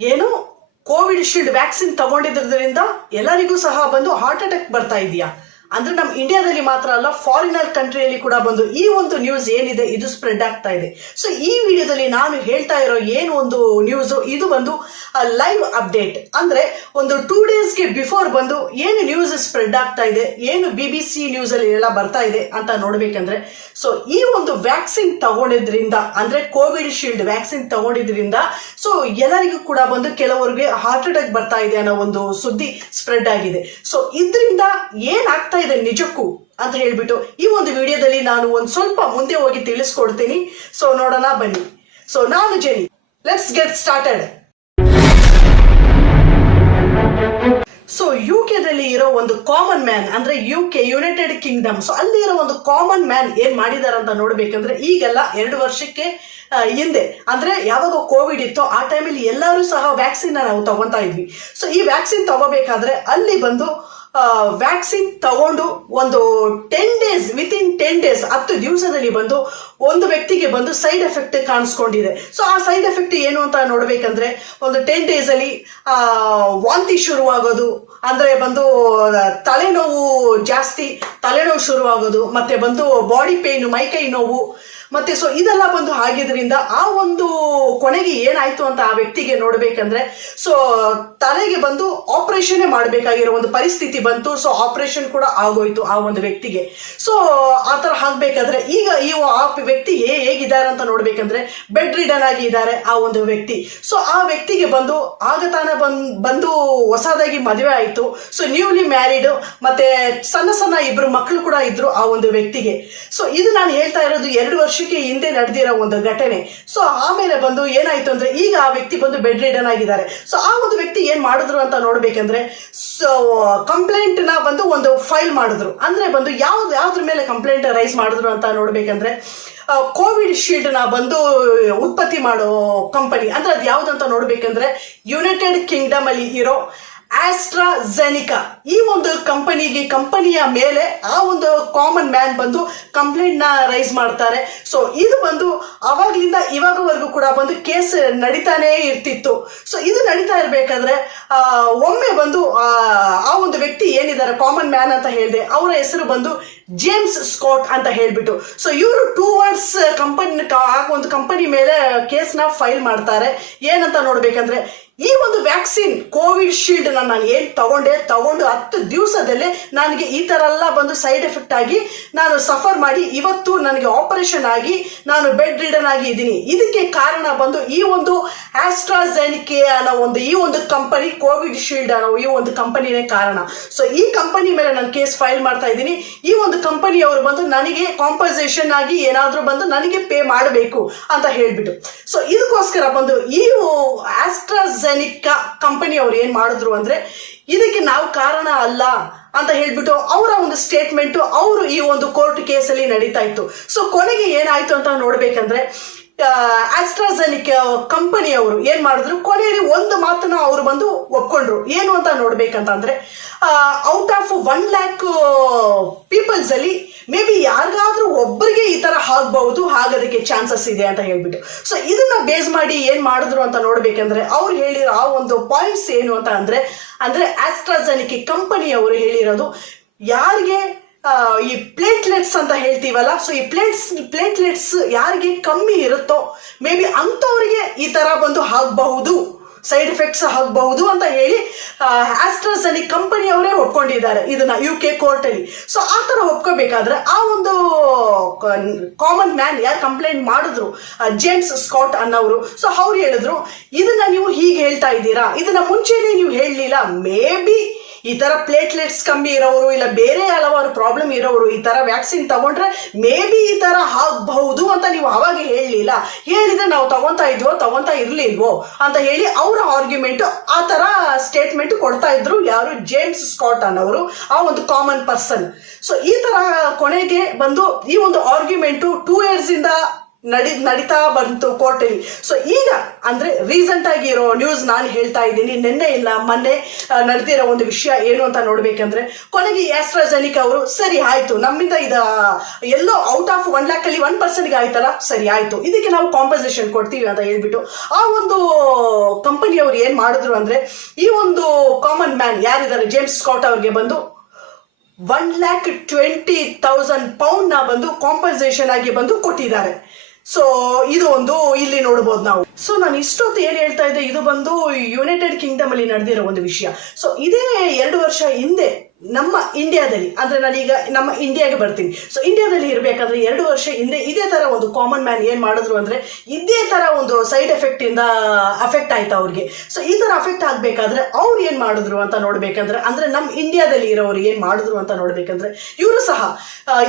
ಏನು Covid shield vaccine ತಗೊಂಡಿದ್ದರಿಂದ ಎಲ್ಲರಿಗೂ ಸಹ ಬಂದು ಹಾರ್ಟ್ ಅಟ್ಯಾಕ್ ಬರ್ತಾ ಇದೆಯಾ? ಅಂದ್ರೆ ನಮ್ಮ ಇಂಡಿಯಾದಲ್ಲಿ ಮಾತ್ರ ಅಲ್ಲ, ಫಾರಿನರ್ ಕಂಟ್ರಿಯಲ್ಲಿ ಕೂಡ ಬಂದು ಈ ಒಂದು ನ್ಯೂಸ್ ಏನಿದೆ ಇದು ಸ್ಪ್ರೆಡ್ ಆಗ್ತಾ ಇದೆ. ಸೊ ಈ ವಿಡಿಯೋದಲ್ಲಿ ನಾನು ಹೇಳ್ತಾ ಇರೋ ಏನು ಒಂದು ನ್ಯೂಸ್, ಇದು ಬಂದು ಲೈವ್ ಅಪ್ಡೇಟ್. ಅಂದ್ರೆ ಒಂದು 2 ಡೇಸ್ಗೆ ಬಿಫೋರ್ ಬಂದು ಏನು ನ್ಯೂಸ್ ಸ್ಪ್ರೆಡ್ ಆಗ್ತಾ ಇದೆ, ಏನು BBC ನ್ಯೂಸ್ ಅಲ್ಲಿ ಎಲ್ಲ ಬರ್ತಾ ಇದೆ ಅಂತ ನೋಡ್ಬೇಕಂದ್ರೆ, ಸೊ ಈ ಒಂದು ವ್ಯಾಕ್ಸಿನ್ ತಗೊಂಡಿದ್ರಿಂದ, ಅಂದ್ರೆ ಕೋವಿಡ್ ಶೀಲ್ಡ್ ವ್ಯಾಕ್ಸಿನ್ ತಗೊಂಡಿದ್ರಿಂದ ಸೊ ಎಲ್ಲರಿಗೂ ಕೂಡ ಬಂದು ಕೆಲವರಿಗೆ ಹಾರ್ಟ್ ಅಟ್ಯಾಕ್ ಬರ್ತಾ ಇದೆ ಅನ್ನೋ ಒಂದು ಸುದ್ದಿ ಸ್ಪ್ರೆಡ್ ಆಗಿದೆ. ಸೊ ಇದರಿಂದ ಏನಾಗ್ತಾ ಇದೆ ನಿಜಕ್ಕೂ ಅಂತ ಹೇಳ್ಬಿಟ್ಟು ಈ ಒಂದು ವಿಡಿಯೋದಲ್ಲಿ ನಾನು ಒಂದು ಸ್ವಲ್ಪ ಮುಂದೆ ಹೋಗಿ ತಿಳಿಸ್ಕೊಡ್ತೀನಿ. ಸೊ ನೋಡೋಣ ಬನ್ನಿ. ಸೊ ನಾನು ಜೆನಿ, ಲೆಟ್ಸ್ ಗೆಟ್ ಸ್ಟಾರ್ಟೆಡ್. ಸೊ ಯುಕೆದಲ್ಲಿ ಇರೋ ಒಂದು ಕಾಮನ್ ಮ್ಯಾನ್, ಅಂದ್ರೆ UK ಯುನೈಟೆಡ್ ಕಿಂಗ್ಡಮ್, ಸೊ ಅಲ್ಲಿ ಇರೋ ಒಂದು ಕಾಮನ್ ಮ್ಯಾನ್ ಏನ್ ಮಾಡಿದಾರಂತ ನೋಡ್ಬೇಕಂದ್ರೆ, ಈಗೆಲ್ಲ 2 ವರ್ಷಕ್ಕೆ ಹಿಂದೆ ಅಂದ್ರೆ ಯಾವಾಗ ಕೋವಿಡ್ ಇತ್ತು ಆ ಟೈಮಲ್ಲಿ ಎಲ್ಲರೂ ಸಹ ವ್ಯಾಕ್ಸಿನ್ ನಾವು ತಗೊಂತಾ ಇದ್ವಿ. ಸೊ ಈ ವ್ಯಾಕ್ಸಿನ್ ತಗೋಬೇಕಾದ್ರೆ ಅಲ್ಲಿ ಬಂದು ವ್ಯಾಕ್ಸಿನ್ ತಗೊಂಡು ಒಂದು 10 ಡೇಸ್, ವಿತಿನ್ 10 ಡೇಸ್ 10 ದಿವಸದಲ್ಲಿ ಬಂದು ಒಂದು ವ್ಯಕ್ತಿಗೆ ಬಂದು ಸೈಡ್ ಎಫೆಕ್ಟ್ ಕಾಣಿಸ್ಕೊಂಡಿದೆ. ಸೊ ಆ ಸೈಡ್ ಎಫೆಕ್ಟ್ ಏನು ಅಂತ ನೋಡ್ಬೇಕಂದ್ರೆ, ಒಂದು 10 ಡೇಸ್ ಅಲ್ಲಿ ವಾಂತಿ ಶುರುವಾಗೋದು, ಅಂದ್ರೆ ಬಂದು ತಲೆನೋವು ಜಾಸ್ತಿ, ತಲೆನೋವು ಶುರುವಾಗೋದು, ಮತ್ತೆ ಬಂದು ಬಾಡಿ ಪೇನ್, ಮೈಕೈ ನೋವು, ಮತ್ತೆ ಸೊ ಇದೆಲ್ಲ ಬಂದು ಆಗಿದ್ರಿಂದ ಆ ಒಂದು ಕೊನೆಗೆ ಏನಾಯ್ತು ಅಂತ ಆ ವ್ಯಕ್ತಿಗೆ ನೋಡ್ಬೇಕಂದ್ರೆ, ಸೊ ತಲೆಗೆ ಬಂದು ಆಪರೇಷನ್ ಮಾಡಬೇಕಾಗಿರೋ ಒಂದು ಪರಿಸ್ಥಿತಿ ಬಂತು. ಸೊ ಆಪರೇಷನ್ ಕೂಡ ಆಗೋಯ್ತು ಆ ಒಂದು ವ್ಯಕ್ತಿಗೆ. ಸೊ ಆತರ ಆಗ್ಬೇಕಾದ್ರೆ ಈಗ ಆ ವ್ಯಕ್ತಿ ಹೇಗಿದ್ದಾರೆ ಅಂತ ನೋಡ್ಬೇಕಂದ್ರೆ, ಬೆಡ್ ರಿಡನ್ ಆಗಿ ಇದ್ದಾರೆ ಆ ಒಂದು ವ್ಯಕ್ತಿ. ಸೊ ಆ ವ್ಯಕ್ತಿಗೆ ಬಂದು ಆಗತಾನ ಬಂದು ಹೊಸದಾಗಿ ಮದುವೆ ಆಯ್ತು. ಸೊ ನ್ಯೂಲಿ ಮ್ಯಾರಿಡ್, ಮತ್ತೆ ಸಣ್ಣ ಸಣ್ಣ 2 ಮಕ್ಕಳು ಕೂಡ ಇದ್ರು ಆ ಒಂದು ವ್ಯಕ್ತಿಗೆ. ಸೊ ಇದು ನಾನು ಹೇಳ್ತಾ ಇರೋದು 2 ವರ್ಷಕ್ಕೆ ಹಿಂದೆ ನಡೆದಿರೋ ಒಂದು ಘಟನೆ. ಸೊ ಆಮೇಲೆ ಬಂದು ಏನಾಯ್ತು ಅಂದ್ರೆ, ಈಗ ಆ ವ್ಯಕ್ತಿ ಬಂದು ಬೆಡ್ ರಿಡನ್ ಆಗಿದ್ದಾರೆ. ಸೊ ಆ ಒಂದು ವ್ಯಕ್ತಿ ಏನ್ ಮಾಡಿದ್ರು ಅಂತ ನೋಡ್ಬೇಕಂದ್ರೆ, ಸೊ ಕಂಪ್ಲೇಂಟ್ ನ ಬಂದು ಒಂದು ಫೈಲ್ ಮಾಡಿದ್ರು. ಅಂದ್ರೆ ಬಂದು ಯಾವ್ದ್ರ ಮೇಲೆ ಕಂಪ್ಲೇಂಟ್ ರೈಸ್ ಮಾಡಿದ್ರು ಅಂತ ನೋಡ್ಬೇಕಂದ್ರೆ, ಕೋವಿಡ್ ಶೀಲ್ಡ್ ನ ಬಂದು ಉತ್ಪತ್ತಿ ಮಾಡೋ ಕಂಪನಿ, ಅಂದ್ರೆ ಅದು ಯಾವ್ದಂತ ನೋಡ್ಬೇಕಂದ್ರೆ ಯುನೈಟೆಡ್ ಕಿಂಗ್ಡಮ್ ಅಲ್ಲಿ ಇರೋ ಆಸ್ಟ್ರಾಜೆನಿಕಾ, ಈ ಒಂದು ಕಂಪನಿಯ ಮೇಲೆ ಆ ಒಂದು ಕಾಮನ್ ಮ್ಯಾನ್ ಬಂದು ಕಂಪ್ಲೇಂಟ್ ನ ರೈಸ್ ಮಾಡ್ತಾರೆ. ಸೊ ಇದು ಬಂದು ಅವಾಗ್ಲಿಂದ ಇವಾಗವರೆಗೂ ಕೂಡ ಬಂದು ಕೇಸ್ ನಡೀತಾನೆ ಇರ್ತಿತ್ತು. ಸೊ ಇದು ನಡೀತಾ ಇರ್ಬೇಕಾದ್ರೆ ಒಮ್ಮೆ ಬಂದು ಆ ಒಂದು ವ್ಯಕ್ತಿ ಏನಿದ್ದಾರೆ ಕಾಮನ್ ಮ್ಯಾನ್ ಅಂತ ಹೇಳಿದೆ, ಅವರ ಹೆಸರು ಬಂದು ಜೇಮ್ಸ್ ಸ್ಕಾಟ್ ಅಂತ ಹೇಳ್ಬಿಟ್ಟು. ಸೊ ಇವರು 2 ವರ್ಷ ಒಂದು ಕಂಪನಿ ಮೇಲೆ ಕೇಸ್ ನ ಫೈಲ್ ಮಾಡ್ತಾರೆ. ಏನಂತ ನೋಡ್ಬೇಕಂದ್ರೆ, ಈ ಒಂದು ವ್ಯಾಕ್ಸಿನ್ ಕೋವಿಡ್ ಶೀಲ್ಡ್ ನಾನು ಏನ್ ತಗೊಂಡು 10 ದಿವಸದಲ್ಲೇ ನನಗೆ ಈ ತರ ಎಲ್ಲ ಬಂದು ಸೈಡ್ ಎಫೆಕ್ಟ್ ಆಗಿ ನಾನು ಸಫರ್ ಮಾಡಿ ಇವತ್ತು ನನಗೆ ಆಪರೇಷನ್ ಆಗಿ ನಾನು ಬೆಡ್ ರಿಡನ್ ಆಗಿ ಇದ್ದೀನಿ. ಇದಕ್ಕೆ ಕಾರಣ ಬಂದು ಈ ಒಂದು ಆಸ್ಟ್ರಾಜೆನಿಕಾ ಅನ್ನೋ ಈ ಒಂದು ಕಂಪನಿ, ಕೋವಿಡ್ ಶೀಲ್ಡ್ ಅನ್ನೋ ಈ ಒಂದು ಕಂಪನಿನೇ ಕಾರಣ. ಸೊ ಈ ಕಂಪನಿ ಮೇಲೆ ನಾನು ಕೇಸ್ ಫೈಲ್ ಮಾಡ್ತಾ ಇದ್ದೀನಿ. ಈ ಒಂದು ಕಂಪನಿಯವರು ಬಂದು ನನಗೆ ಕಾಂಪನ್ಸೇಷನ್ ಆಗಿ ಏನಾದ್ರೂ ಬಂದು ನನಗೆ ಪೇ ಮಾಡಬೇಕು ಅಂತ ಹೇಳ್ಬಿಟ್ಟು. ಸೊ ಇದಕ್ಕೋಸ್ಕರ ಬಂದು ಈ ಆಸ್ಟ್ರಾಜೆನಿಕಾ ಕಂಪನಿ ಅವ್ರು ಏನ್ ಮಾಡಿದ್ರು ಅಂದ್ರೆ, ಇದಕ್ಕೆ ನಾವು ಕಾರಣ ಅಲ್ಲ ಅಂತ ಹೇಳ್ಬಿಟ್ಟು ಅವರ ಒಂದು ಸ್ಟೇಟ್ಮೆಂಟ್ ಅವರು ಈ ಒಂದು ಕೋರ್ಟ್ ಕೇಸಲ್ಲಿ ನಡೀತಾ ಇತ್ತು. ಸೊ ಕೊನೆಗೆ ಏನಾಯ್ತು ಅಂತ ನೋಡ್ಬೇಕಂದ್ರೆ, ಆಸ್ಟ್ರಾಜೆನಿಕಾ ಕಂಪನಿ ಅವರು ಏನ್ ಮಾಡಿದ್ರು, ಕೊನೆಯಲ್ಲಿ ಒಂದು ಮಾತನ್ನ ಅವರು ಬಂದು ಒಪ್ಕೊಂಡ್ರು. ಏನು ಅಂತ ನೋಡ್ಬೇಕಂತಂದ್ರೆ, ಔಟ್ ಆಫ್ 1 lakh ಪೀಪಲ್ಸ್ ಅಲ್ಲಿ ಮೇ ಬಿ ಯಾರಿಗಾದ್ರೂ ಒಬ್ಬರಿಗೆ ಈ ತರ ಆಗಬಹುದು, ಆಗೋದಕ್ಕೆ ಚಾನ್ಸಸ್ ಇದೆ ಅಂತ ಹೇಳ್ಬಿಟ್ಟು. ಸೊ ಇದನ್ನ ಬೇಸ್ ಮಾಡಿ ಏನ್ ಮಾಡಿದ್ರು ಅಂತ ನೋಡ್ಬೇಕಂದ್ರೆ, ಅವ್ರು ಹೇಳಿರೋ ಆ ಒಂದು ಪಾಯಿಂಟ್ಸ್ ಏನು ಅಂತ ಅಂದ್ರೆ ಆಸ್ಟ್ರಾಜೆನಿಕಾ ಕಂಪನಿ ಅವರು ಹೇಳಿರೋದು, ಯಾರಿಗೆ ಈ ಪ್ಲೇಟ್ಲೆಟ್ಸ್ ಅಂತ ಹೇಳ್ತೀವಲ್ಲ, ಸೊ ಈ ಪ್ಲೇಟ್ಲೆಟ್ಸ್ ಯಾರಿಗೆ ಕಮ್ಮಿ ಇರುತ್ತೋ ಮೇ ಬಿ ಅಂಥವ್ರಿಗೆ ಈ ತರ ಬಂದು ಆಗಬಹುದು, ಸೈಡ್ ಎಫೆಕ್ಟ್ಸ್ ಆಗಬಹುದು ಅಂತ ಹೇಳಿ ಆಸ್ಟ್ರಾಜೆನಿಕಾ ಕಂಪನಿ ಅವರೇ ಒಪ್ಕೊಂಡಿದ್ದಾರೆ ಇದನ್ನ UK ಕೋರ್ಟ್ ಅಲ್ಲಿ. ಸೊ ಆ ತರ ಒಪ್ಕೋಬೇಕಾದ್ರೆ ಆ ಒಂದು ಕಾಮನ್ ಮ್ಯಾನ್ ಯಾರು ಕಂಪ್ಲೇಂಟ್ ಮಾಡಿದ್ರು, ಜೇಮ್ಸ್ ಸ್ಕಾಟ್ ಅನ್ನೋರು, ಸೊ ಅವ್ರು ಹೇಳಿದ್ರು, ಇದನ್ನ ನೀವು ಹೀಗೆ ಹೇಳ್ತಾ ಇದ್ದೀರಾ, ಇದನ್ನ ಮುಂಚೆನೇ ನೀವು ಹೇಳಲಿಲ್ಲ. ಮೇ ಬಿ ಈ ತರ ಪ್ಲೇಟ್ಲೆಟ್ಸ್ ಕಮ್ಮಿ ಇರೋರು, ಇಲ್ಲ ಬೇರೆ ಹಲವಾರು ಪ್ರಾಬ್ಲಮ್ ಇರೋರು ಈ ತರ ವ್ಯಾಕ್ಸಿನ್ ತಗೊಂಡ್ರೆ ಮೇ ಬಿ ಈ ತರ ಆಗಬಹುದು ಅಂತ ನೀವು ಅವಾಗ ಹೇಳಲಿಲ್ಲ. ಹೇಳಿದ್ರೆ ನಾವು ತಗೊಂತಾ ಇರ್ಲಿಲ್ವೋ ಅಂತ ಹೇಳಿ ಅವರ ಆರ್ಗ್ಯುಮೆಂಟ್, ಆ ತರ ಸ್ಟೇಟ್ಮೆಂಟ್ ಕೊಡ್ತಾ ಇದ್ರು ಯಾರು, ಜೇಮ್ಸ್ ಸ್ಕಾಟ್ ಅನ್ನೋರು, ಆ ಒಂದು ಕಾಮನ್ ಪರ್ಸನ್. ಸೊ ಈ ತರ ಕೊನೆಗೆ ಬಂದು ಈ ಒಂದು ಆರ್ಗ್ಯುಮೆಂಟ್ 2 years ಇಂದ ನಡೀತಾ ಬಂತು ಕೋರ್ಟಲ್ಲಿ. ಸೊ ಈಗ ಅಂದ್ರೆ ರೀಸೆಂಟ್ ಆಗಿ ಇರೋ ನ್ಯೂಸ್ ನಾನು ಹೇಳ್ತಾ ಇದ್ದೀನಿ, ನಿನ್ನೆ ಇಲ್ಲ ಮೊನ್ನೆ ನಡೆದಿರೋ ಒಂದು ವಿಷಯ ಏನು ಅಂತ ನೋಡ್ಬೇಕಂದ್ರೆ, ಕೊನೆಗೆ ಆಸ್ಟ್ರಾಜೆನಿಕಾ ಅವರು ಸರಿ ಆಯ್ತು, ನಮ್ಮಿಂದ ಎಲ್ಲೋ ಔಟ್ ಆಫ್ 1 lakh ಅಲ್ಲಿ 1% ಆಯ್ತಲ್ಲ, ಸರಿ ಆಯ್ತು, ಇದಕ್ಕೆ ನಾವು ಕಾಂಪನ್ಸೇಷನ್ ಕೊಡ್ತೀವಿ ಅಂತ ಹೇಳ್ಬಿಟ್ಟು ಆ ಒಂದು ಕಂಪನಿಯವರು ಏನ್ ಮಾಡಿದ್ರು ಅಂದ್ರೆ, ಈ ಒಂದು ಕಾಮನ್ ಮ್ಯಾನ್ ಯಾರಿದ್ದಾರೆ ಜೇಮ್ಸ್ ಸ್ಕಾಟ್ ಅವ್ರಿಗೆ ಬಂದು 1,20,000 pound ಬಂದು ಕಾಂಪನ್ಸೇಷನ್ ಆಗಿ ಬಂದು ಕೊಟ್ಟಿದ್ದಾರೆ. ಸೊ ಇದು ಒಂದು ಇಲ್ಲಿ ನೋಡಬಹುದು ನಾವು. ಸೊ ನಾನು ಇಷ್ಟೊತ್ತು ಏನ್ ಹೇಳ್ತಾ ಇದ್ದೆ, ಇದು ಬಂದು ಯುನೈಟೆಡ್ ಕಿಂಗ್ಡಮ್ ಅಲ್ಲಿ ನಡೆದಿರೋ ಒಂದು ವಿಷಯ. ಸೊ ಇದೇ 2 ವರ್ಷ ಹಿಂದೆ ನಮ್ಮ ಇಂಡಿಯಾದಲ್ಲಿ, ಅಂದ್ರೆ ನಾನೀಗ ನಮ್ಮ ಇಂಡಿಯಾಗೆ ಬರ್ತೀನಿ. ಸೊ ಇಂಡಿಯಾದಲ್ಲಿ ಇರ್ಬೇಕಾದ್ರೆ 2 ವರ್ಷ ಹಿಂದೆ ಇದೇ ತರ ಒಂದು ಕಾಮನ್ ಮ್ಯಾನ್ ಏನ್ ಮಾಡಿದ್ರು ಅಂದ್ರೆ, ಇದೇ ತರ ಒಂದು ಸೈಡ್ ಎಫೆಕ್ಟ್ ಇಂದ ಅಫೆಕ್ಟ್ ಆಯ್ತು ಅವ್ರಿಗೆ. ಸೊ ಈ ತರ ಅಫೆಕ್ಟ್ ಆಗ್ಬೇಕಾದ್ರೆ ಅವ್ರು ಏನ್ ಮಾಡಿದ್ರು ಅಂತ ನೋಡ್ಬೇಕಂದ್ರೆ, ಅಂದ್ರೆ ನಮ್ಮ ಇಂಡಿಯಾದಲ್ಲಿ ಇರೋರು ಏನ್ ಮಾಡಿದ್ರು ಅಂತ ನೋಡ್ಬೇಕಂದ್ರೆ, ಇವರು ಸಹ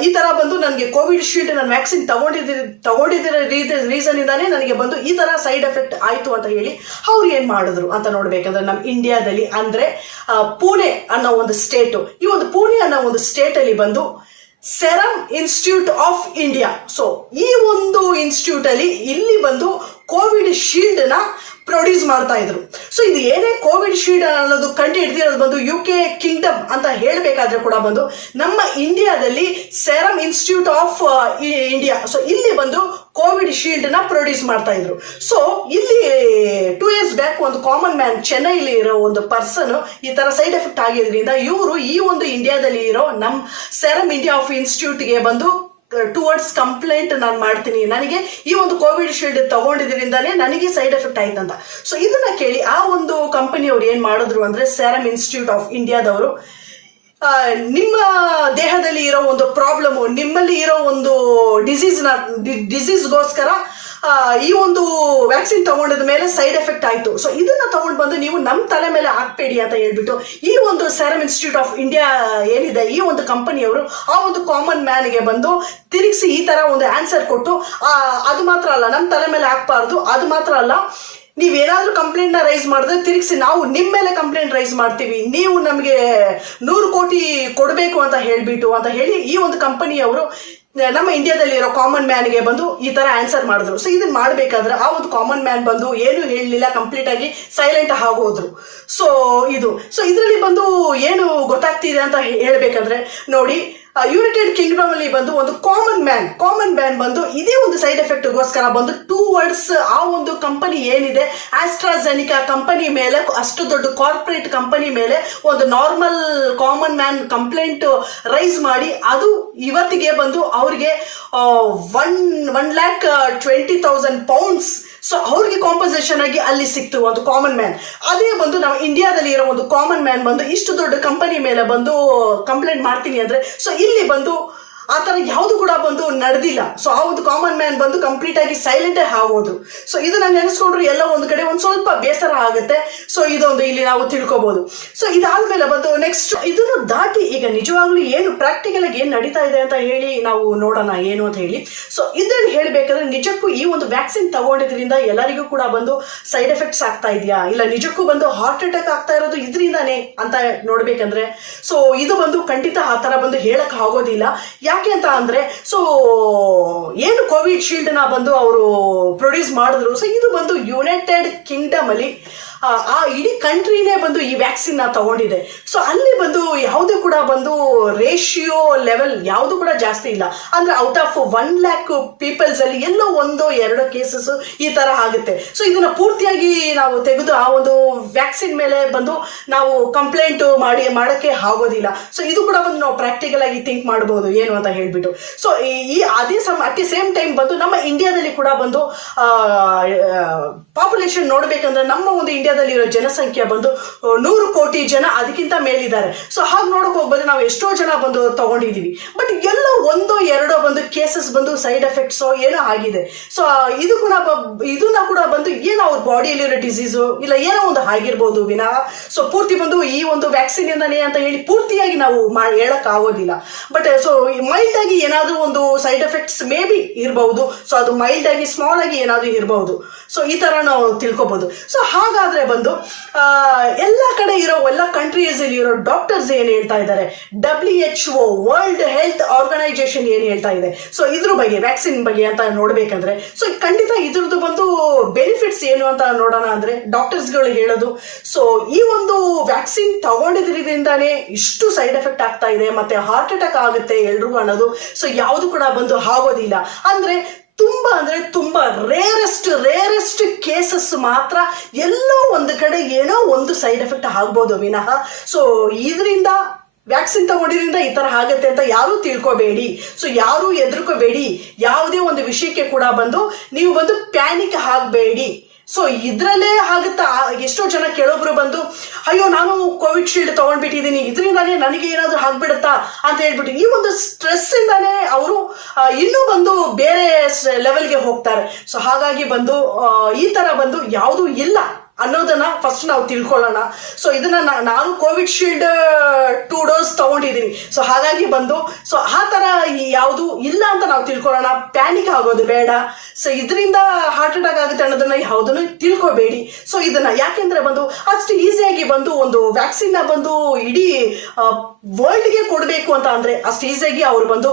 ಈ ತರ ಬಂದು ನನಗೆ ಕೋವಿಡ್ ಶೀಲ್ಡ್ ನಾನು ವ್ಯಾಕ್ಸಿನ್ ತಗೊಂಡಿದ್ದಿರೋ ರೀಸನ್ ಇಂದಾನೇ ನನಗೆ ಬಂದು ಈ ತರ ಸೈಡ್ ಎಫೆಕ್ಟ್ ಆಯ್ತು ಅಂತ ಹೇಳಿ ಅವ್ರು ಏನ್ ಮಾಡಿದ್ರು ಅಂತ ನೋಡ್ಬೇಕಂದ್ರೆ, ನಮ್ಮ ಇಂಡಿಯಾದಲ್ಲಿ ಅಂದ್ರೆ ಪುಣೆ ಅನ್ನೋ ಒಂದು ಸ್ಟೇಟ್, ಈ ಒಂದು ಪುಣೆ ಅನ್ನೋ ಒಂದು ಸ್ಟೇಟ್ ಅಲ್ಲಿ ಬಂದು serum institute of India, so ಈ ಒಂದು ಇನ್ಸ್ಟಿಟ್ಯೂಟ್ ಅಲ್ಲಿ ಇಲ್ಲಿ ಬಂದು ಕೋವಿಡ್ ಶೀಲ್ಡ್ ನ ಪ್ರೊಡ್ಯೂಸ್ ಮಾಡ್ತಾ ಇದ್ರು. ಸೊ ಇದು ಏನೇ ಕೋವಿಡ್ ಶೀಲ್ಡ್ ಅನ್ನೋದು ಕಂಡು ಹಿಡಿದಿರೋದು ಬಂದು UK ಕಿಂಗ್ಡಮ್ ಅಂತ ಹೇಳಬೇಕಾದ್ರೆ ಕೂಡ ಬಂದು ನಮ್ಮ ಇಂಡಿಯಾದಲ್ಲಿ serum institute of India, so ಇಲ್ಲಿ ಬಂದು ಕೋವಿಡ್ ಶೀಲ್ಡ್ ನ ಪ್ರೊಡ್ಯೂಸ್ ಮಾಡ್ತಾ ಇದ್ರು. ಸೊ ಇಲ್ಲಿ 2 years ಬ್ಯಾಕ್ ಒಂದು ಕಾಮನ್ ಮ್ಯಾನ್ ಚೆನ್ನೈಲಿ ಇರೋ ಒಂದು ಪರ್ಸನ್ ಈ ತರ ಸೈಡ್ ಎಫೆಕ್ಟ್ ಆಗಿದ್ರಿಂದ ಇವರು ಈ ಒಂದು ಇಂಡಿಯಾದಲ್ಲಿ ಇರೋ ನಮ್ಮ ಸೆರಮ್ ಇಂಡಿಯಾ ಆಫ್ ಇನ್ಸ್ಟಿಟ್ಯೂಟ್ಗೆ ಬಂದು ಟುವರ್ಡ್ಸ್ ಕಂಪ್ಲೇಂಟ್ ನಾನು ಮಾಡ್ತೀನಿ, ನನಗೆ ಈ ಒಂದು ಕೋವಿಡ್ ಶೀಲ್ಡ್ ತಗೊಂಡಿದ್ರಿಂದಾನೇ ನನಗೆ ಸೈಡ್ ಎಫೆಕ್ಟ್ ಆಯ್ತಂತ. ಸೊ ಇದನ್ನ ಕೇಳಿ ಆ ಒಂದು ಕಂಪನಿಯವ್ರು ಏನ್ ಮಾಡಿದ್ರು ಅಂದ್ರೆ, ಸೆರಮ್ ಇನ್ಸ್ಟಿಟ್ಯೂಟ್ ಆಫ್ ಇಂಡಿಯಾದವರು ನಿಮ್ಮ ದೇಹದಲ್ಲಿ ಇರೋ ಒಂದು ಪ್ರಾಬ್ಲಮ್, ನಿಮ್ಮಲ್ಲಿ ಇರೋ ಒಂದು ಡಿಸೀಸ್ಗೋಸ್ಕರ ಈ ಒಂದು ವ್ಯಾಕ್ಸಿನ್ ತಗೊಂಡಿದ ಮೇಲೆ ಸೈಡ್ ಎಫೆಕ್ಟ್ ಆಯ್ತು, ಸೊ ಇದನ್ನ ತಗೊಂಡು ಬಂದು ನೀವು ನಮ್ಮ ತಲೆ ಮೇಲೆ ಹಾಕ್ಬೇಡಿ ಅಂತ ಹೇಳ್ಬಿಟ್ಟು ಈ ಒಂದು ಸೆರಮ್ ಇನ್ಸ್ಟಿಟ್ಯೂಟ್ ಆಫ್ ಇಂಡಿಯಾ ಏನಿದೆ ಈ ಒಂದು ಕಂಪನಿಯವರು ಆ ಒಂದು ಕಾಮನ್ ಮ್ಯಾನ್ಗೆ ಬಂದು ತಿರುಗಿಸಿ ಈ ತರ ಒಂದು ಆನ್ಸರ್ ಕೊಟ್ಟು, ಅದು ಮಾತ್ರ ಅಲ್ಲ ನಮ್ಮ ತಲೆ ಮೇಲೆ ಹಾಕ್ಬಾರ್ದು, ಅದು ಮಾತ್ರ ಅಲ್ಲ ನೀವೇನಾದ್ರೂ ಕಂಪ್ಲೇಂಟ್ ನ ರೈಸ್ ಮಾಡಿದ್ರೆ ತಿರುಗಿಸಿ ನಾವು ನಿಮ್ಮ ಮೇಲೆ ಕಂಪ್ಲೇಂಟ್ ರೈಸ್ ಮಾಡ್ತೀವಿ, ನೀವು ನಮಗೆ 100 ಕೋಟಿ ಕೊಡಬೇಕು ಅಂತ ಹೇಳಿ ಈ ಒಂದು ಕಂಪನಿಯವರು ನಮ್ಮ ಇಂಡಿಯಾದಲ್ಲಿ ಇರೋ ಕಾಮನ್ ಮ್ಯಾನ್ಗೆ ಬಂದು ಈ ತರ ಆನ್ಸರ್ ಮಾಡಿದ್ರು. ಸೊ ಇದನ್ನ ಮಾಡ್ಬೇಕಾದ್ರೆ ಆ ಒಂದು ಕಾಮನ್ ಮ್ಯಾನ್ ಬಂದು ಏನು ಹೇಳಲಿಲ್ಲ, ಕಂಪ್ಲೀಟ್ ಆಗಿ ಸೈಲೆಂಟ್ ಆಗೋದ್ರು. ಸೊ ಇದರಲ್ಲಿ ಬಂದು ಏನು ಗೊತ್ತಾಗ್ತಿದೆ ಅಂತ ಹೇಳ್ಬೇಕಂದ್ರೆ ನೋಡಿ, ಯುನೈಟೆಡ್ ಕಿಂಗ್ಡಮ್ ಅಲ್ಲಿ ಬಂದು ಒಂದು ಕಾಮನ್ ಮ್ಯಾನ್ ಬಂದು ಇದೇ ಒಂದು ಸೈಡ್ ಎಫೆಕ್ಟ್ ಗೋಸ್ಕರ ಬಂದು ಟುವರ್ಡ್ಸ್ ಆ ಒಂದು ಕಂಪನಿ ಏನಿದೆ ಆಸ್ಟ್ರಾಜೆನಿಕಾ ಕಂಪನಿ ಮೇಲೆ, ಅಷ್ಟು ದೊಡ್ಡ ಕಾರ್ಪೊರೇಟ್ ಕಂಪನಿ ಮೇಲೆ ಒಂದು normal common man complaint raise ಮಾಡಿ, ಅದು ಇವತ್ತಿಗೆ ಬಂದು ಅವ್ರಿಗೆ 1,20,000 pounds ಸೊ ಅವ್ರಿಗೆ ಕಾಂಪನ್ಸೇಷನ್ ಆಗಿ ಅಲ್ಲಿ ಸಿಕ್ತು ಒಂದು ಕಾಮನ್ ಮ್ಯಾನ್. ಅದೇ ಬಂದು ನಾವು ಇಂಡಿಯಾದಲ್ಲಿ ಇರೋ ಒಂದು ಕಾಮನ್ ಮ್ಯಾನ್ ಬಂದು ಇಷ್ಟು ದೊಡ್ಡ ಕಂಪನಿ ಮೇಲೆ ಬಂದು ಕಂಪ್ಲೇಂಟ್ ಮಾಡ್ತೀನಿ ಅಂದ್ರೆ, ಸೊ ಇಲ್ಲಿ ಬಂದು ಆ ತರ ಯಾವುದು ಕೂಡ ಬಂದು ನಡೆದಿಲ್ಲ. ಸೊ ಆ ಒಂದು ಕಾಮನ್ ಮ್ಯಾನ್ ಬಂದು ಕಂಪ್ಲೀಟ್ ಆಗಿ ಸೈಲೆಂಟೇ ಆಗೋದು. ಸೊ ಇದನ್ನ ನೆನೆಸ್ಕೊಂಡ್ರು ಎಲ್ಲ ಒಂದು ಕಡೆ ಒಂದು ಸ್ವಲ್ಪ ಬೇಸರ ಆಗುತ್ತೆ. ಸೊ ಇದೊಂದು ಇಲ್ಲಿ ನಾವು ತಿಳ್ಕೊಬಹುದು. ಸೊ ಇದಾದ್ಮೇಲೆ ಬಂದು ನೆಕ್ಸ್ಟ್ ಇದನ್ನು ದಾಟಿ ಈಗ ನಿಜವಾಗ್ಲೂ ಏನು ಪ್ರಾಕ್ಟಿಕಲ್ ಆಗಿ ಏನ್ ನಡೀತಾ ಇದೆ ಅಂತ ಹೇಳಿ ನಾವು ನೋಡೋಣ ಏನು ಅಂತ ಹೇಳಿ. ಸೊ ಇದನ್ನ ಹೇಳ್ಬೇಕಾದ್ರೆ ನಿಜಕ್ಕೂ ಈ ಒಂದು ವ್ಯಾಕ್ಸಿನ್ ತಗೊಂಡಿದ್ರಿಂದ ಎಲ್ಲರಿಗೂ ಕೂಡ ಬಂದು ಸೈಡ್ ಎಫೆಕ್ಟ್ಸ್ ಆಗ್ತಾ ಇದೆಯಾ, ಇಲ್ಲ ನಿಜಕ್ಕೂ ಬಂದು ಹಾರ್ಟ್ ಅಟ್ಯಾಕ್ ಆಗ್ತಾ ಇರೋದು ಇದರಿಂದಾನೇ ಅಂತ ನೋಡ್ಬೇಕಂದ್ರೆ, ಸೊ ಇದು ಬಂದು ಖಂಡಿತ ಆ ತರ ಬಂದು ಹೇಳಕ್ ಆಗೋದಿಲ್ಲ. ಯಾಕೆ ಅಂತ ಅಂದ್ರೆ, ಸೊ ಏನು ಕೋವಿಡ್ ಶೀಲ್ಡ್ ನ ಬಂದು ಅವರು ಪ್ರೊಡ್ಯೂಸ್ ಮಾಡಿದ್ರು, ಸೊ ಇದು ಬಂದು ಯುನೈಟೆಡ್ ಕಿಂಗ್ಡಮ್ ಅಲ್ಲಿ ಆ ಇಡೀ ಕಂಟ್ರಿನೇ ಬಂದು ಈ ವ್ಯಾಕ್ಸಿನ್ ನ ತಗೊಂಡಿದೆ. ಸೊ ಅಲ್ಲಿ ಬಂದು ಯಾವುದೇ ಕೂಡ ಬಂದು ರೇಷಿಯೋ ಲೆವೆಲ್ ಯಾವುದು ಕೂಡ ಜಾಸ್ತಿ ಇಲ್ಲ. ಅಂದ್ರೆ ಔಟ್ ಆಫ್ 1 lakh ಪೀಪಲ್ಸ್ ಅಲ್ಲಿ ಎಲ್ಲೋ 1-2 ಕೇಸಸ್ ಈ ತರ ಆಗುತ್ತೆ. ಸೊ ಇದನ್ನ ಪೂರ್ತಿಯಾಗಿ ನಾವು ತೆಗೆದು ಆ ಒಂದು ವ್ಯಾಕ್ಸಿನ್ ಮೇಲೆ ಬಂದು ನಾವು ಕಂಪ್ಲೇಂಟ್ ಮಾಡಕ್ಕೆ ಆಗೋದಿಲ್ಲ. ಸೊ ಇದು ಕೂಡ ಬಂದು ನಾವು ಪ್ರಾಕ್ಟಿಕಲ್ ಆಗಿ ಥಿಂಕ್ ಮಾಡಬಹುದು ಏನು ಅಂತ ಹೇಳ್ಬಿಟ್ಟು. ಸೊ ಈ ಅದೇ ಅಟ್ ದಿ ಸೇಮ್ ಟೈಮ್ ಬಂದು ನಮ್ಮ ಇಂಡಿಯಾದಲ್ಲಿ ಕೂಡ ಬಂದು ಪಾಪ್ಯುಲೇಷನ್ ನೋಡ್ಬೇಕಂದ್ರೆ ನಮ್ಮ ಒಂದು ಇಂಡಿಯಾದಲ್ಲಿ ಇರೋ ಜನಸಂಖ್ಯೆ ಬಂದು 100 ಕೋಟಿ ಜನ ಅದಕ್ಕಿಂತ ಮೇಲಿದ್ದಾರೆ. ಸೊ ಹಾಗೆ ನೋಡಕ್ ಹೋಗ್ಬೋದು ನಾವು ಎಷ್ಟೋ ಜನ ಬಂದು ತಗೊಂಡಿದೀವಿ, ಬಟ್ ಎಲ್ಲ 1-2 ಬಂದು ಕೇಸಸ್ ಬಂದು ಸೈಡ್ ಎಫೆಕ್ಟ್ಸ್ ಏನೋ ಆಗಿದೆ. ಸೊ ಇದನ್ನ ಕೂಡ ಬಂದು ಏನೋ ಅವ್ರ ಬಾಡಿಯಲ್ಲಿರೋ ಡಿಸೀಸು ಇಲ್ಲ ಏನೋ ಒಂದು ಆಗಿರ್ಬೋದು ವಿನಃ ಸೊ ಪೂರ್ತಿ ಬಂದು ಈ ಒಂದು ವ್ಯಾಕ್ಸಿನ್ ಇಂದಾನೆ ಅಂತ ಹೇಳಿ ಪೂರ್ತಿಯಾಗಿ ನಾವು ಹೇಳಕ್ ಆಗೋದಿಲ್ಲ. ಬಟ್ ಸೊ ಮೈಲ್ಡ್ ಆಗಿ ಏನಾದ್ರೂ ಒಂದು ಸೈಡ್ ಎಫೆಕ್ಟ್ಸ್ ಮೇ ಬಿ ಇರಬಹುದು. ಸೊ ಅದು ಮೈಲ್ಡ್ ಆಗಿ ಸ್ಮಾಲ್ ಆಗಿ ಏನಾದ್ರೂ ಇರಬಹುದು. ಸೊ ಈ ತರ ನಾವು ತಿಳ್ಕೊಬಹುದು. ಸೊ ಹಾಗಾದ್ರೆ ಯಾಕಂದ್ರೆ ಬಂದು ಎಲ್ಲ ಕಡೆ ಇರೋ ಎಲ್ಲ ಕಂಟ್ರೀಸ್ ಅಲ್ಲಿ ಇರೋ ಡಾಕ್ಟರ್ಸ್ ಏನ್ ಹೇಳ್ತಾ ಇದ್ದಾರೆ, WHO ವರ್ಲ್ಡ್ ಹೆಲ್ತ್ ಆರ್ಗನೈಸೇಷನ್ ಏನ್ ಹೇಳ್ತಾ ಇದೆ, ಸೊ ಇದ್ರ ಬಗ್ಗೆ ವ್ಯಾಕ್ಸಿನ್ ಬಗ್ಗೆ ಅಂತ ನೋಡ್ಬೇಕಂದ್ರೆ ಸೊ ಖಂಡಿತ ಇದ್ರದ್ದು ಬಂದು ಬೆನಿಫಿಟ್ಸ್ ಏನು ಅಂತ ನೋಡೋಣ ಅಂದ್ರೆ ಡಾಕ್ಟರ್ಸ್ಗಳು ಹೇಳೋದು, ಸೊ ಈ ಒಂದು ವ್ಯಾಕ್ಸಿನ್ ತಗೊಂಡಿದ್ರಿಂದಾನೇ ಇಷ್ಟು ಸೈಡ್ ಎಫೆಕ್ಟ್ ಆಗ್ತಾ ಇದೆ, ಮತ್ತೆ ಹಾರ್ಟ್ ಅಟ್ಯಾಕ್ ಆಗುತ್ತೆ ಎಲ್ರಿಗೂ ಅನ್ನೋದು, ಸೊ ಯಾವುದು ಕೂಡ ಬಂದು ಆಗೋದಿಲ್ಲ. ಅಂದ್ರೆ ತುಂಬಾ ರೇರೆಸ್ಟ್ ಕೇಸಸ್ ಮಾತ್ರ ಎಲ್ಲೋ ಒಂದು ಕಡೆ ಏನೋ ಒಂದು ಸೈಡ್ ಎಫೆಕ್ಟ್ ಆಗ್ಬೋದು ವಿನಃ, ಸೊ ಇದರಿಂದ ವ್ಯಾಕ್ಸಿನ್ ತಗೊಂಡಿದ್ರಿಂದ ಈ ತರ ಆಗತ್ತೆ ಅಂತ ಯಾರು ತಿಳ್ಕೊಬೇಡಿ, ಸೊ ಯಾರು ಹೆದರ್ಕೋಬೇಡಿ, ಯಾವುದೇ ಒಂದು ವಿಷಯಕ್ಕೆ ಕೂಡ ಬಂದು ನೀವು ಬಂದು ಪ್ಯಾನಿಕ್ ಆಗಬೇಡಿ. ಸೊ ಇದ್ರಲ್ಲೇ ಆಗುತ್ತಾ, ಎಷ್ಟೋ ಜನ ಕೆಲವೊಬ್ರು ಬಂದು ಅಯ್ಯೋ ನಾನು ಕೋವಿಡ್ ಶೀಲ್ಡ್ ತಗೊಂಡ್ಬಿಟ್ಟಿದ್ದೀನಿ ಇದರಿಂದಾನೇ ನನಗೆ ಏನಾದ್ರು ಆಗ್ಬಿಡುತ್ತಾ ಅಂತ ಹೇಳ್ಬಿಟ್ಟು ಈ ಒಂದು ಸ್ಟ್ರೆಸ್ ಇಂದಾನೇ ಅವರು ಇನ್ನೂ ಬಂದು ಬೇರೆ ಲೆವೆಲ್ಗೆ ಹೋಗ್ತಾರೆ. ಸೊ ಹಾಗಾಗಿ ಬಂದು ಈ ತರ ಬಂದು ಯಾವುದೂ ಇಲ್ಲ ಅನ್ನೋದನ್ನ ಫಸ್ಟ್ ನಾವು ತಿಳ್ಕೊಳ್ಳೋಣ. ಸೊ ಇದನ್ನ ನಾನು ಕೋವಿಡ್ ಶೀಲ್ಡ್ 2 ಡೋಸ್ ತಗೊಂಡಿದ್ದೀನಿ, ಸೊ ಹಾಗಾಗಿ ಬಂದು ಸೊ ಆ ತರ ಯಾವುದು ಇಲ್ಲ ಅಂತ ನಾವು ತಿಳ್ಕೊಳ್ಳೋಣ. ಪ್ಯಾನಿಕ್ ಆಗೋದು ಬೇಡ. ಸೊ ಇದರಿಂದ ಹಾರ್ಟ್ ಅಟ್ಯಾಕ್ ಆಗುತ್ತೆ ಅನ್ನೋದನ್ನ ಯಾವುದನ್ನು ತಿಳ್ಕೊಬೇಡಿ. ಸೊ ಇದನ್ನ ಯಾಕೆಂದ್ರೆ ಬಂದು ಅಷ್ಟು ಈಸಿಯಾಗಿ ಬಂದು ಒಂದು ವ್ಯಾಕ್ಸಿನ್ ನ ಬಂದು ಇಡೀ ವರ್ಲ್ಡ್ಗೆ ಕೊಡಬೇಕು ಅಂತ ಅಂದ್ರೆ ಅಷ್ಟು ಈಸಿಯಾಗಿ ಅವರು ಬಂದು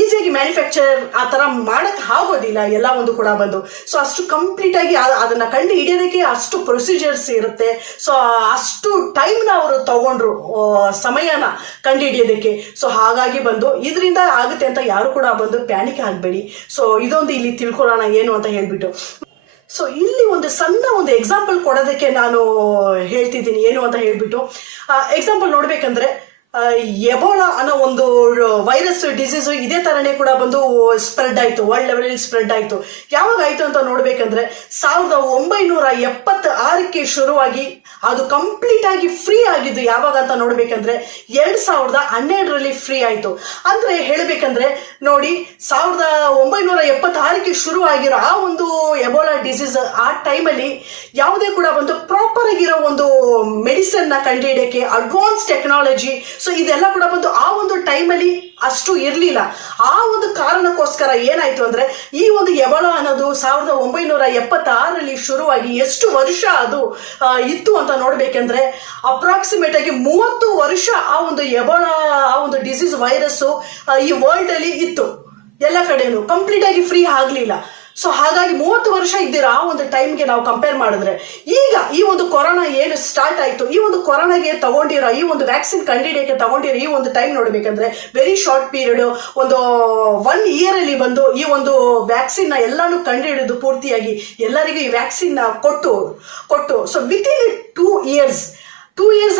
ಈಸಿಯಾಗಿ ಮ್ಯಾನುಫ್ಯಾಕ್ಚರ್ ಆ ತರ ಮಾಡಕ್ ಆಗೋದಿಲ್ಲ ಎಲ್ಲ ಒಂದು ಕೂಡ ಬಂದು. ಸೊ ಅಷ್ಟು ಕಂಪ್ಲೀಟ್ ಆಗಿ ಅದನ್ನ ಕಂಡು ಹಿಡಿಯೋದಕ್ಕೆ ಅಷ್ಟು ಪ್ರೊಸೀಜರ್ಸ್ ಇರುತ್ತೆ. ಸೊ ಅಷ್ಟು ಟೈಮ್ನ ಅವರು ತಗೊಂಡ್ರು ಸಮಯನ ಕಂಡು ಹಿಡಿಯೋದಕ್ಕೆ. ಸೊ ಹಾಗಾಗಿ ಬಂದು ಇದರಿಂದ ಆಗುತ್ತೆ ಅಂತ ಯಾರು ಕೂಡ ಬಂದು ಪ್ಯಾನಿಕ್ ಆಗಬೇಡಿ. ಸೊ ಇದೊಂದು ಇಲ್ಲಿ ತಿಳ್ಕೊಳ್ಳೋಣ ಏನು ಅಂತ ಹೇಳ್ಬಿಟ್ಟು. ಸೊ ಇಲ್ಲಿ ಒಂದು ಸಣ್ಣ ಒಂದು ಎಕ್ಸಾಂಪಲ್ ಕೊಡೋದಕ್ಕೆ ನಾನು ಹೇಳ್ತಿದ್ದೀನಿ ಏನು ಅಂತ ಹೇಳ್ಬಿಟ್ಟು. ಎಕ್ಸಾಂಪಲ್ ನೋಡ್ಬೇಕಂದ್ರೆ ಎಬೋಲಾ ಅನ್ನೋ ಒಂದು ವೈರಸ್ ಡಿಸೀಸ್ ಇದೇ ತರನೇ ಕೂಡ ಬಂದು ಸ್ಪ್ರೆಡ್ ಆಯ್ತು, ವರ್ಲ್ಡ್ ಲೆವೆಲ್ ಸ್ಪ್ರೆಡ್ ಆಯ್ತು. ಯಾವಾಗ ಆಯ್ತು ಅಂತ ನೋಡ್ಬೇಕಂದ್ರೆ 1976ಕ್ಕೆ ಶುರುವಾಗಿ ಅದು ಕಂಪ್ಲೀಟ್ ಆಗಿ ಫ್ರೀ ಆಗಿದ್ದು ಯಾವಾಗ ಅಂತ ನೋಡ್ಬೇಕಂದ್ರೆ 2012ರಲ್ಲಿ ಫ್ರೀ ಆಯ್ತು. ಅಂದ್ರೆ ಹೇಳ್ಬೇಕಂದ್ರೆ ನೋಡಿ 1976ಕ್ಕೆ ಶುರು ಆಗಿರೋ ಆ ಒಂದು ಎಬೋಲಾ ಡಿಸೀಸ್ ಆ ಟೈಮಲ್ಲಿ ಯಾವುದೇ ಕೂಡ ಒಂದು ಪ್ರಾಪರ್ ಆಗಿರೋ ಒಂದು ಮೆಡಿಸಿನ್ ನ ಕಂಡುಹಿಡಿಯಕ್ಕೆ ಅಡ್ವಾನ್ಸ್ ಟೆಕ್ನಾಲಜಿ, ಸೊ ಇದೆಲ್ಲ ಕೂಡ ಬಂದು ಆ ಒಂದು ಟೈಮಲ್ಲಿ ಅಷ್ಟು ಇರಲಿಲ್ಲ. ಆ ಒಂದು ಕಾರಣಕ್ಕೋಸ್ಕರ ಏನಾಯ್ತು ಅಂದ್ರೆ ಈ ಒಂದು ಎಬೋಲಾ ಅನ್ನೋದು 1976ರಲ್ಲಿ ಶುರುವಾಗಿ ಎಷ್ಟು ವರ್ಷ ಅದು ಇತ್ತು ಅಂತ ನೋಡ್ಬೇಕಂದ್ರೆ ಅಪ್ರಾಕ್ಸಿಮೇಟ್ ಆಗಿ 30 ವರ್ಷ ಆ ಒಂದು ಎಬೋಲಾ ಆ ಒಂದು ಡಿಸೀಸ್ ವೈರಸ್ ಈ ವರ್ಲ್ಡ್ ಅಲ್ಲಿ ಇತ್ತು. ಎಲ್ಲ ಕಡೆನೂ ಕಂಪ್ಲೀಟ್ ಆಗಿ ಫ್ರೀ ಆಗ್ಲಿಲ್ಲ. ಸೊ ಹಾಗಾಗಿ 30 ವರ್ಷ ಇದ್ದಿರೋ ಆ ಒಂದು ಟೈಮ್ಗೆ ನಾವು ಕಂಪೇರ್ ಮಾಡಿದ್ರೆ ಈಗ ಈ ಒಂದು ಕೊರೋನಾ ಏನು ಸ್ಟಾರ್ಟ್ ಆಯ್ತು, ಈ ಒಂದು ಕೊರೋನಾಗೆ ತಗೊಂಡಿರೋ ಈ ಒಂದು ವ್ಯಾಕ್ಸಿನ್ ಕಂಡುಹಿಡಿಯಕ್ಕೆ ತಗೊಂಡಿರೋ ಈ ಒಂದು ಟೈಮ್ ನೋಡ್ಬೇಕಂದ್ರೆ ವೆರಿ ಶಾರ್ಟ್ ಪೀರಿಯಡ್, ಒಂದು 1 ಇಯರ್ ಅಲ್ಲಿ ಬಂದು ಈ ಒಂದು ವ್ಯಾಕ್ಸಿನ್ ನ ಎಲ್ಲಾನು ಕಂಡುಹಿಡಿದು ಪೂರ್ತಿಯಾಗಿ ಎಲ್ಲರಿಗೂ ಈ ವ್ಯಾಕ್ಸಿನ್ ನ ಕೊಟ್ಟು ಸೊ ವಿತಿನ್ 2 ಇಯರ್ಸ್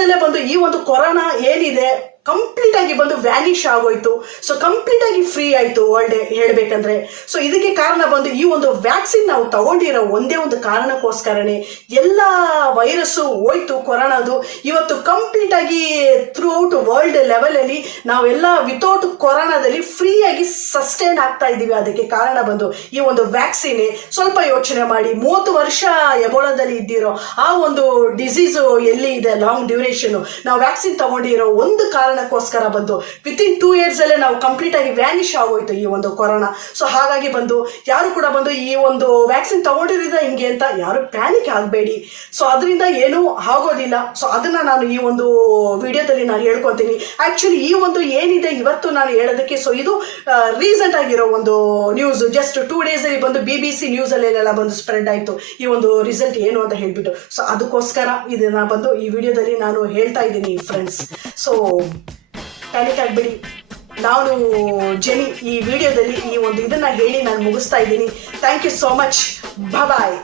ಅಲ್ಲೇ ಬಂದು ಈ ಒಂದು ಕೊರೋನಾ ಏನಿದೆ ಕಂಪ್ಲೀಟ್ ಆಗಿ ಬಂದು ವ್ಯಾನಿಶ್ ಆಗೋಯ್ತು. ಸೊ ಕಂಪ್ಲೀಟ್ ಆಗಿ ಫ್ರೀ ಆಯ್ತು ವರ್ಲ್ಡ್ ಹೇಳ್ಬೇಕಂದ್ರೆ. ಸೊ ಇದಕ್ಕೆ ಕಾರಣ ಬಂದು ಈ ಒಂದು ವ್ಯಾಕ್ಸಿನ್ ನಾವು ತಗೊಂಡಿರೋ ಒಂದೇ ಒಂದು ಕಾರಣಕ್ಕೋಸ್ಕರನೇ ಎಲ್ಲ ವೈರಸ್ಸು ಹೋಯ್ತು ಕೊರೋನಾದು. ಇವತ್ತು ಕಂಪ್ಲೀಟ್ ಆಗಿ ಥ್ರೂ ಔಟ್ ವರ್ಲ್ಡ್ ಲೆವೆಲ್ ಅಲ್ಲಿ ನಾವೆಲ್ಲ ವಿತೌಟ್ ಕೊರೋನಾದಲ್ಲಿ ಫ್ರೀ ಆಗಿ ಸಸ್ಟೈನ್ ಆಗ್ತಾ ಇದ್ದೀವಿ. ಅದಕ್ಕೆ ಕಾರಣ ಬಂದು ಈ ಒಂದು ವ್ಯಾಕ್ಸಿನ್. ಸ್ವಲ್ಪ ಯೋಚನೆ ಮಾಡಿ, 30 ವರ್ಷ ಎಬೋಲಾದಲ್ಲಿ ಇದ್ದಿರೋ ಆ ಒಂದು ಡಿಸೀಸ್ ಎಲ್ಲಿ ಇದೆ ಲಾಂಗ್ ಡ್ಯೂರೇಷನ್, ನಾವು ವ್ಯಾಕ್ಸಿನ್ ತಗೊಂಡಿರೋ ಒಂದು ಕಾರಣಕ್ಕೋಸ್ಕರ ಬಂದು ವಿತಿನ್ 2 ಇಯರ್ಸ್ ಅಲ್ಲೇ ನಾವು ಕಂಪ್ಲೀಟ್ ಆಗಿ ವ್ಯಾನಿಶ್ ಆಗೋಯ್ತು ಈ ಒಂದು ಕೊರೋನಾ. ಸೊ ಹಾಗಾಗಿ ಬಂದು ಯಾರು ಕೂಡ ಬಂದು ಈ ಒಂದು ವ್ಯಾಕ್ಸಿನ್ ತಗೊಂಡಿರೋದ್ರಿಂದ ಹಿಂಗೆ ಅಂತ ಯಾರು ಪ್ಯಾನಿಕ್ ಆಗಬೇಡಿ. ಸೊ ಅದರಿಂದ ಏನೂ ಆಗೋದಿಲ್ಲ. ಸೊ ಅದನ್ನ ನಾನು ಈ ಒಂದು ವಿಡಿಯೋದಲ್ಲಿ ನಾನು ಹೇಳ್ಕೊತೀನಿ. ಆಕ್ಚುಲಿ ಈ ಒಂದು ಏನಿದೆ ಇವತ್ತು ನಾನು ಹೇಳೋದಕ್ಕೆ, ಸೊ ಇದು ರೀಸೆಂಟ್ ಆಗಿರೋ ಒಂದು ನ್ಯೂಸ್, ಜಸ್ಟ್ 2 ಡೇಸ್ ಅಲ್ಲಿ ಬಂದು BBC ನ್ಯೂಸ್ ಅಲ್ಲೆಲ್ಲ ಬಂದು ಸ್ಪ್ರೆಡ್ ಆಯ್ತು ಈ ಒಂದು ರಿಸಲ್ಟ್ ಏನು ಅಂತ ಹೇಳ್ಬಿಟ್ಟು. ಸೊ ಅದಕ್ಕೋಸ್ಕರ ಇದನ್ನ ಬಂದು ಈ ವಿಡಿಯೋದಲ್ಲಿ ನಾನು ಹೇಳ್ತಾ ಇದ್ದೀನಿ ಫ್ರೆಂಡ್ಸ್. ಸೊ ಪ್ಯಾನಿಕ್ ಆಗಬೇಡಿ. ನಾನು ಜೆನಿ ಈ ವಿಡಿಯೋದಲ್ಲಿ ಈ ಒಂದು ಇದನ್ನ ಹೇಳಿ ನಾನು ಮುಗಿಸ್ತಾ ಇದ್ದೀನಿ. Thank you so much. Bye.